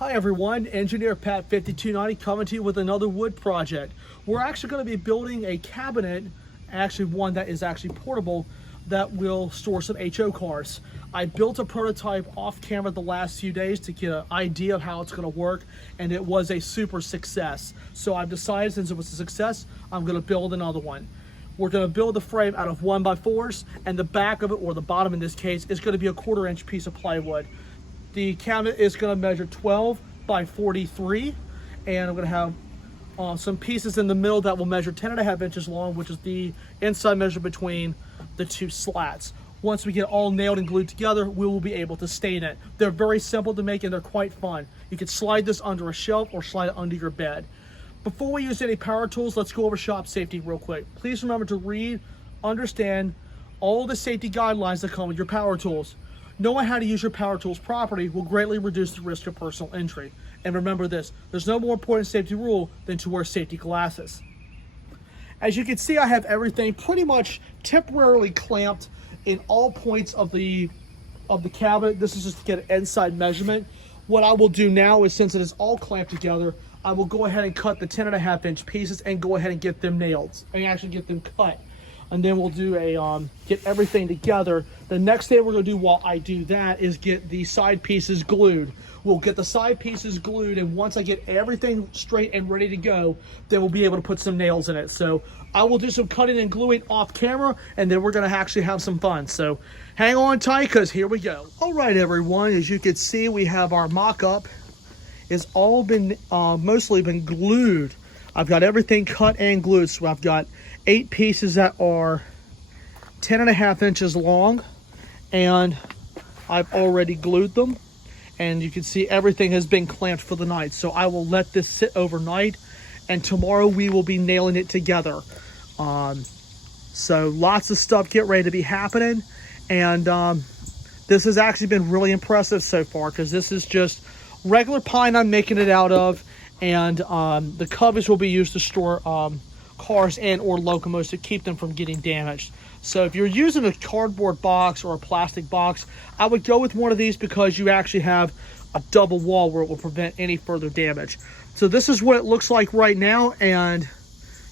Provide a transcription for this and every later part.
Hi everyone, Engineer Pat 5290 coming to you with another wood project. We're actually going to be building a cabinet, actually one that is actually portable, that will store some HO cars. I built a prototype off camera the last few days to get an idea of how it's going to work, and it was a super success. So I've decided, since it was a success, I'm going to build another one. We're going to build the frame out of 1x4s, and the back of it, or the bottom in this case, is going to be a 1/4 inch piece of plywood. The cabinet is going to measure 12 by 43, and I'm going to have some pieces in the middle that will measure 10.5 inches long, which is the inside measure between the two slats. Once we get all nailed and glued together, we will be able to stain it. They're very simple to make and they're quite fun. You can slide this under a shelf or slide it under your bed. Before we use any power tools, let's go over shop safety real quick. Please remember to read, understand all the safety guidelines that come with your power tools. Knowing how to use your power tools properly will greatly reduce the risk of personal injury. And remember this, there's no more important safety rule than to wear safety glasses. As you can see, I have everything pretty much temporarily clamped in all points of the cabinet. This is just to get an inside measurement. What I will do now is, since it is all clamped together, I will go ahead and cut the 10.5 inch pieces and go ahead and get them nailed and actually get them cut. And then we'll do get everything together. The next thing we're going to do while I do that is get the side pieces glued. We'll get the side pieces glued, and once I get everything straight and ready to go, then we'll be able to put some nails in it. So I will do some cutting and gluing off camera, and then we're going to actually have some fun. So hang on tight, because here we go. All right, everyone, as you can see, we have our mock-up. It's all been mostly been glued. I've got everything cut and glued, so I've got 8 pieces that are 10.5 inches long, and I've already glued them, and you can see everything has been clamped for the night. So I will let this sit overnight, and tomorrow we will be nailing it together. So lots of stuff get ready to be happening, and this has actually been really impressive so far, because this is just regular pine I'm making it out of, and the covers will be used to store cars and or locomotives to keep them from getting damaged. So if you're using a cardboard box or a plastic box, I would go with one of these, because you actually have a double wall where it will prevent any further damage. So this is what it looks like right now, and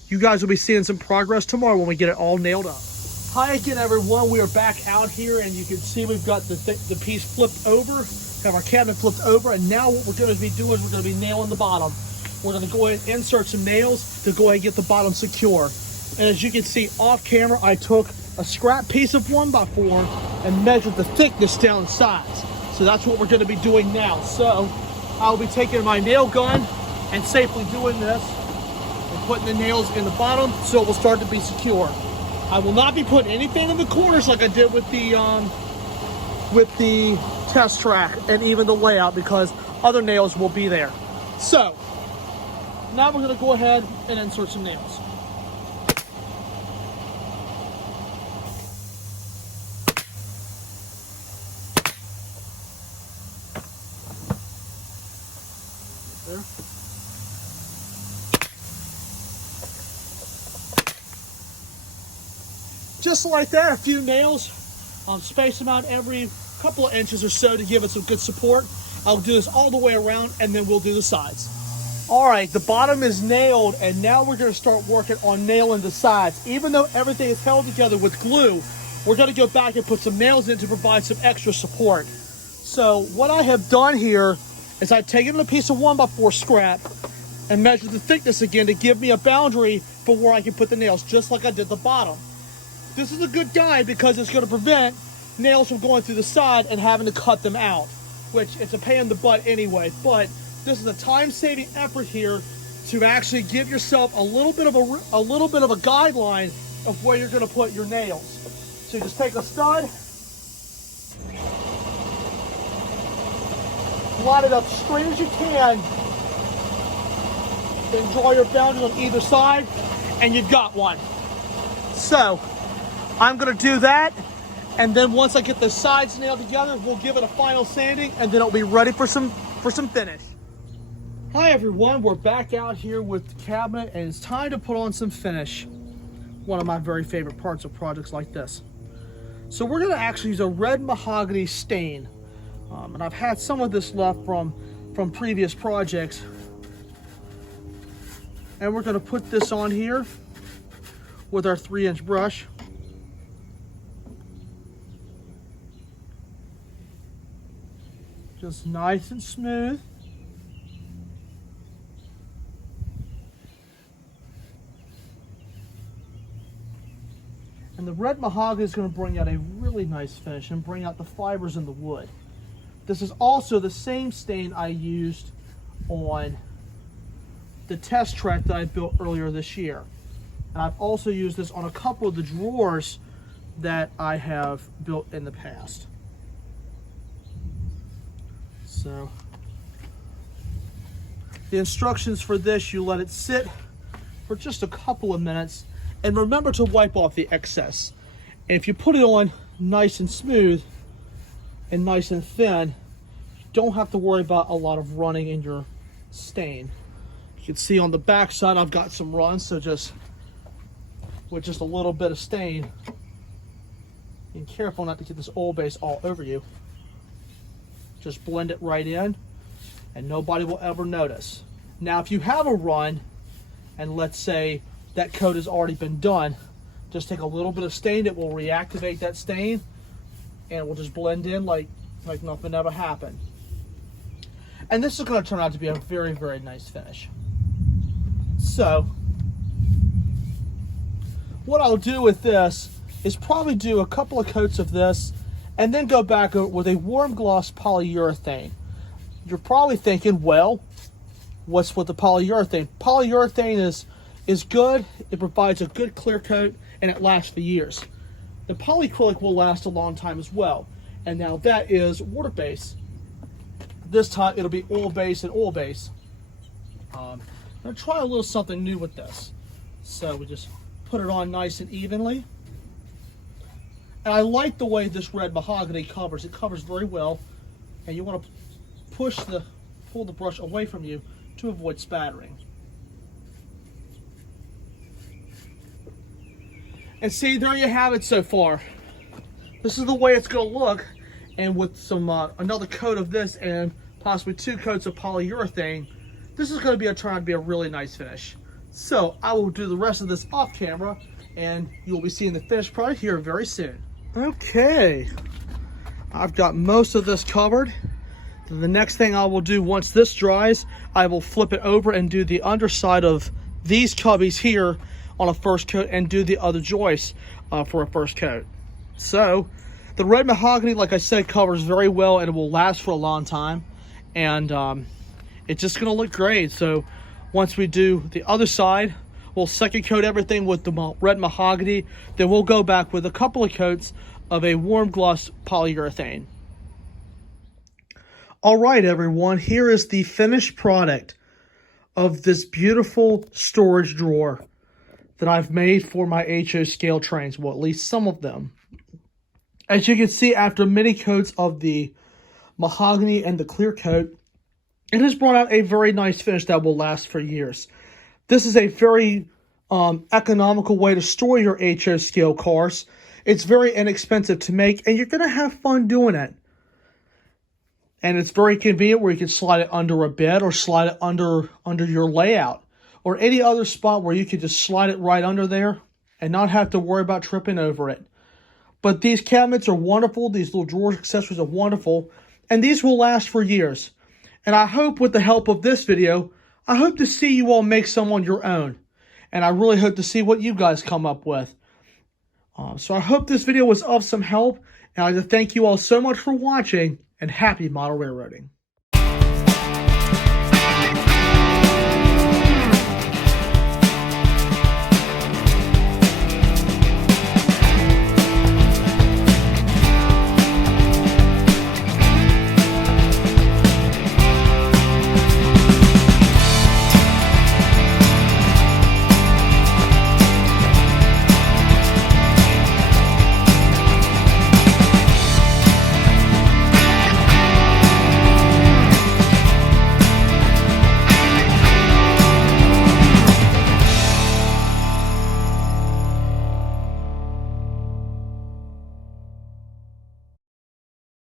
you guys will be seeing some progress tomorrow when we get it all nailed up. Hi again, everyone. We are back out here, and you can see we've got the piece flipped over, have our cabinet flipped over, and now what we're going to be doing is we're going to be nailing the bottom. We're going to go ahead and insert some nails to go ahead and get the bottom secure. And as you can see off camera, I took a scrap piece of 1x4 and measured the thickness down the sides. So that's what we're going to be doing now. So I'll be taking my nail gun and safely doing this and putting the nails in the bottom so it will start to be secure. I will not be putting anything in the corners like I did with the test track and even the layout, because other nails will be there. So now we're going to go ahead and insert some nails. There. Just like that, a few nails. I'll space them out every couple of inches or so to give it some good support. I'll do this all the way around, and then we'll do the sides. All right, the bottom is nailed, and now we're going to start working on nailing the sides. Even though everything is held together with glue, we're going to go back and put some nails in to provide some extra support. So what I have done here is I've taken a piece of 1x4 scrap and measured the thickness again to give me a boundary for where I can put the nails, just like I did the bottom. This is a good guide because it's going to prevent nails from going through the side and having to cut them out, which it's a pain in the butt anyway. But this is a time-saving effort here to actually give yourself a little bit of a guideline of where you're going to put your nails. So you just take a stud, line it up straight as you can, then draw your boundaries on either side, and you've got one. So I'm going to do that, and then once I get the sides nailed together, we'll give it a final sanding, and then it'll be ready for some finish. Hi everyone, we're back out here with the cabinet, and it's time to put on some finish. One of my very favorite parts of projects like this. So we're going to actually use a red mahogany stain. And I've had some of this left from from previous projects. And we're going to put this on here with our 3-inch brush. Just nice and smooth. And the red mahogany is going to bring out a really nice finish and bring out the fibers in the wood. This is also the same stain I used on the test track that I built earlier this year. And I've also used this on a couple of the drawers that I have built in the past. So the instructions for this, you let it sit for just a couple of minutes and remember to wipe off the excess. And if you put it on nice and smooth and nice and thin, you don't have to worry about a lot of running in your stain. You can see on the back side I've got some runs, so just with just a little bit of stain, being careful not to get this oil base all over you. Just blend it right in and nobody will ever notice. Now if you have a run and let's say that coat has already been done, just take a little bit of stain, it will reactivate that stain and it will just blend in like nothing ever happened. And this is going to turn out to be a very, very nice finish. So what I'll do with this is probably do a couple of coats of this and then go back with a warm gloss polyurethane. You're probably thinking, well, what's with the polyurethane? Polyurethane is good. It provides a good clear coat and it lasts for years. The polyacrylic will last a long time as well. And now that is water-based. This time it'll be oil-based and oil-based. I'm going to try a little something new with this. So we just put it on nice and evenly. And I like the way this red mahogany covers. It covers very well. And you want to pull the brush away from you to avoid spattering. And see, there you have it so far. This is the way it's going to look. And with some another coat of this and possibly 2 coats of polyurethane, this is going to turn out to be a really nice finish. So I will do the rest of this off camera and you'll be seeing the finished product here very soon. Okay, I've got most of this covered. The next thing I will do once this dries, I will flip it over and do the underside of these cubbies here on a first coat and do the other joists for a first coat. So the red mahogany, like I said, covers very well and it will last for a long time. And it's just going to look great. So once we do the other side, we'll second coat everything with the red mahogany. Then we'll go back with a couple of coats of a warm gloss polyurethane. All right, everyone, here is the finished product of this beautiful storage drawer that I've made for my HO scale trains. Well, at least some of them. As you can see, after many coats of the mahogany and the clear coat, it has brought out a very nice finish that will last for years. This is a very economical way to store your HO scale cars. It's very inexpensive to make, and you're going to have fun doing it. And it's very convenient where you can slide it under a bed or slide it under your layout or any other spot where you can just slide it right under there and not have to worry about tripping over it. But these cabinets are wonderful. These little drawer accessories are wonderful. And these will last for years. And I hope with the help of this video, I hope to see you all make some on your own. And I really hope to see what you guys come up with. So I hope this video was of some help. And I'd like to thank you all so much for watching. And happy model railroading.